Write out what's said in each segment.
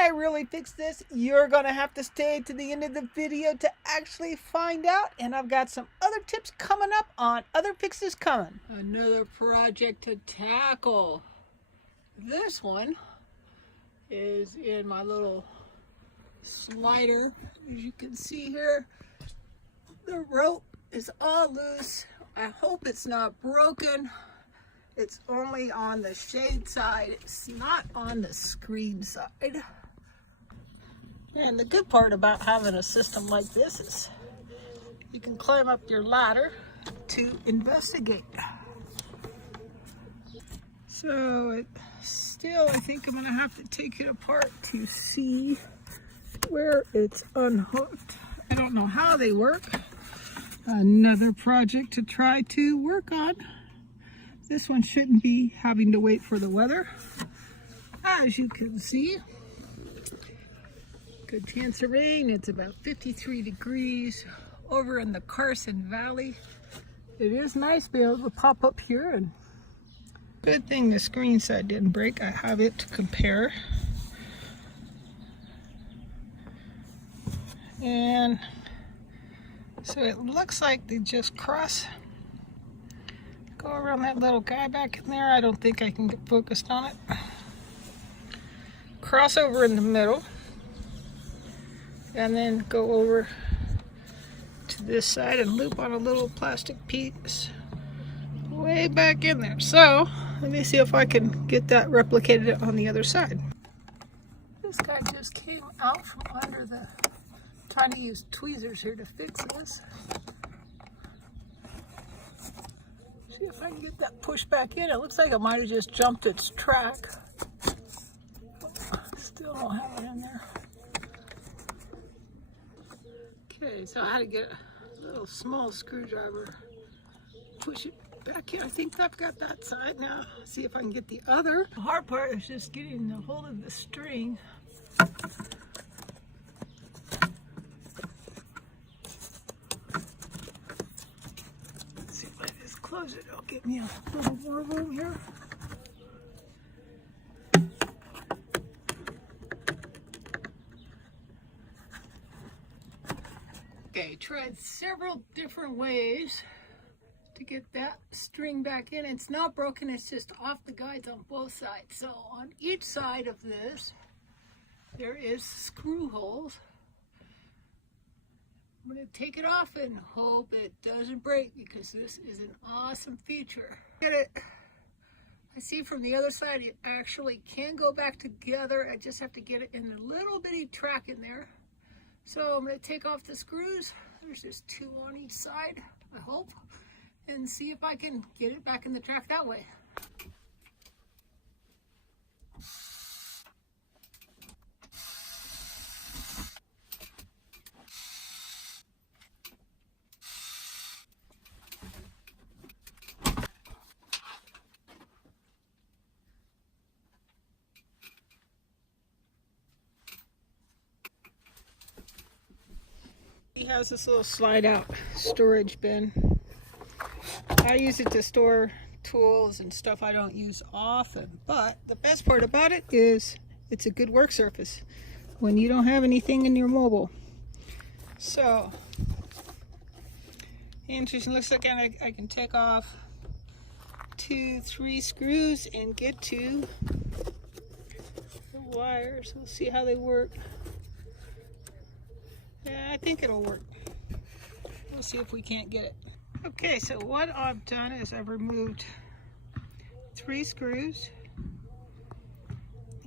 I really fix this? You're gonna have to stay to the end of the video to actually find out, and I've got some other tips coming up on other fixes coming. Another project to tackle. This one is in my little slider. As you can see here, the rope is all loose. I hope it's not broken. It's only on the shade side. It's not on the screen side. And the good part about having a system like this is you can climb up your ladder to investigate. So I think I'm gonna have to take it apart to see where it's unhooked. I don't know how they work. Another project to try to work on. This one shouldn't be having to wait for the weather. As you can see, good chance of rain. It's about 53 degrees over in the Carson Valley. It is nice to be able to pop up here, and good thing the screen side didn't break. I have it to compare. And so it looks like they just go around that little guy back in there. I don't think I can get focused on it. Cross over in the middle and then go over to this side and loop on a little plastic piece way back in there. So let me see if I can get that replicated on the other side. This guy just came out from under the, trying to use tweezers here to fix this. See if I can get that pushed back in. It looks like it might have just jumped its track. Still don't have it in there. Okay, so I had to get a little small screwdriver, push it back in. I think I've got that side now. See if I can get the other. The hard part is just getting a hold of the string. Close it, it'll give me a little more room here. Okay, tried several different ways to get that string back in. It's not broken, it's just off the guides on both sides. So on each side of this, there is screw holes. I'm going to take it off and hope it doesn't break, because this is an awesome feature. Get it. I see from the other side it actually can go back together. I just have to get it in a little bitty track in there. So I'm going to take off the screws. There's just 2 on each side, I hope, and see if I can get it back in the track that way. He has this little slide out storage bin. I use it to store tools and stuff I don't use often, but the best part about it is it's a good work surface when you don't have anything in your mobile. So interesting. Looks like I can take off 2, 3 screws and get to the wires. We'll see how they work. Yeah, I think it'll work. We'll see if we can't get it. Okay, so what I've done is I've removed 3 screws,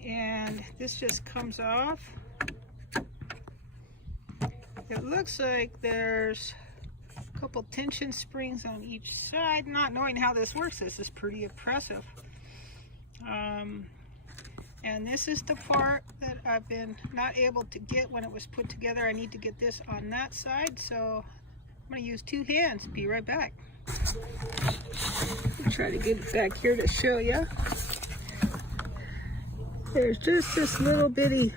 and this just comes off. It looks like there's a couple tension springs on each side. Not knowing how this works, this is pretty impressive. And this is the part that I've been not able to get when it was put together. I need to get this on that side, so I'm going to use 2 hands. Be right back. I'll try to get it back here to show you. There's just this little bitty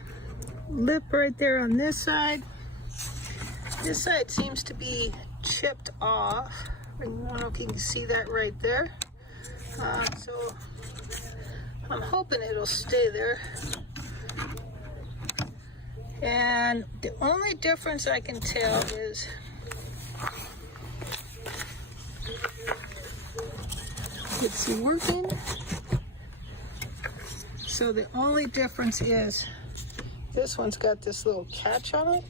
lip right there on this side. This side seems to be chipped off. I don't know if you can see that right there. So I'm hoping it'll stay there. And the only difference I can tell is it's working. So the only difference is this one's got this little catch on it,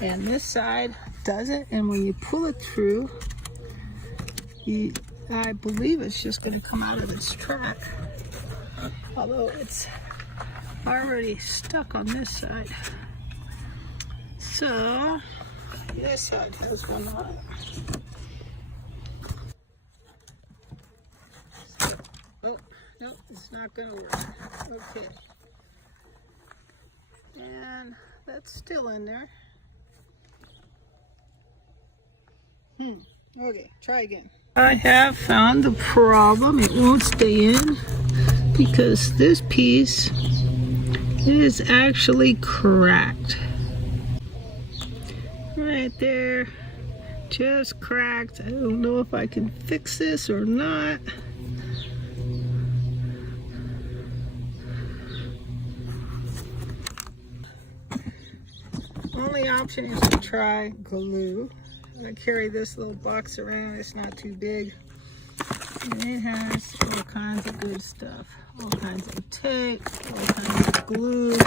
and this side doesn't. And when you pull it through, I believe it's just going to come out of its track. Although it's already stuck on this side. So this side has one on it. Oh, no, it's not going to work. Okay. And that's still in there. Okay, try again. I have found the problem. It won't stay in because this piece is actually cracked. Right there, just cracked. I don't know if I can fix this or not. Only option is to try glue. I carry this little box around. It's not too big. And it has all kinds of good stuff. All kinds of tape, all kinds of glue,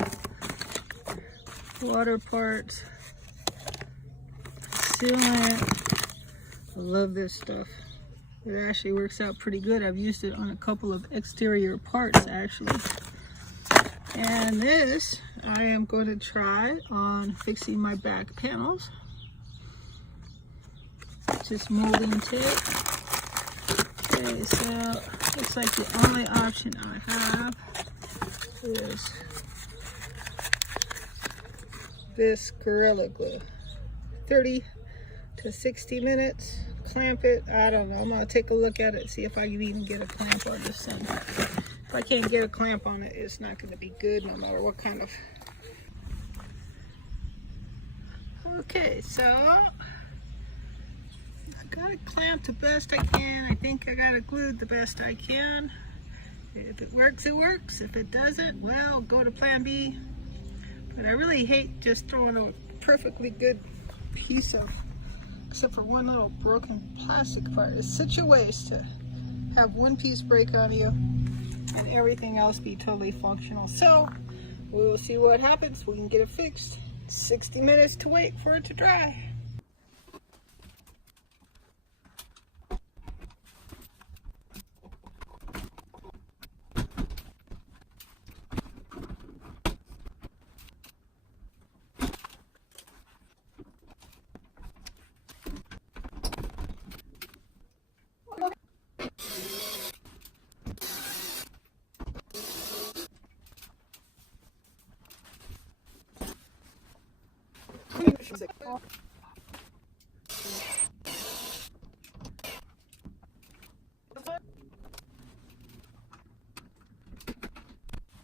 water parts, sealant. I love this stuff. It actually works out pretty good. I've used it on a couple of exterior parts actually. And this I am going to try on fixing my back panels. Just molding tape. Okay, so looks like the only option I have is this Gorilla Glue. 30 to 60 minutes. Clamp it. I don't know. I'm going to take a look at it, see if I can even get a clamp on this thing. If I can't get a clamp on it, it's not going to be good no matter what kind of... Okay, so I got it clamped the best I can. I think I got it glued the best I can. If it works, it works. If it doesn't, well, go to plan B. But I really hate just throwing a perfectly good piece of, except for one little broken plastic part. It's such a waste to have one piece break on you and everything else be totally functional. So we will see what happens. We can get it fixed. 60 minutes to wait for it to dry.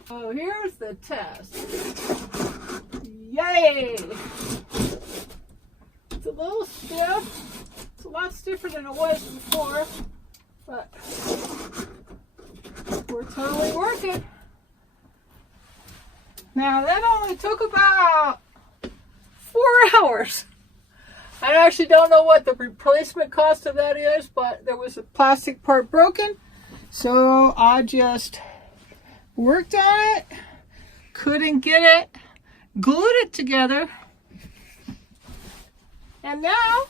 So here's the test. Yay! It's a little stiff. It's a lot stiffer than it was before, but we're totally working. Now that only took about 4 hours. I actually don't know what the replacement cost of that is, but there was a plastic part broken, so I just worked on it, couldn't get it, glued it together, and now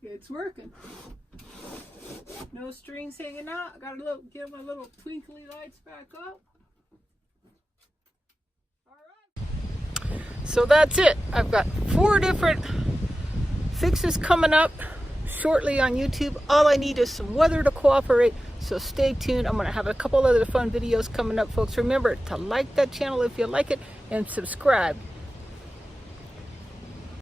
it's working. No strings hanging out. I got to get my little twinkly lights back up. So that's it. I've got 4 different fixes coming up shortly on YouTube. All I need is some weather to cooperate, so stay tuned. I'm going to have a couple other fun videos coming up, folks. Remember to like that channel if you like it and subscribe.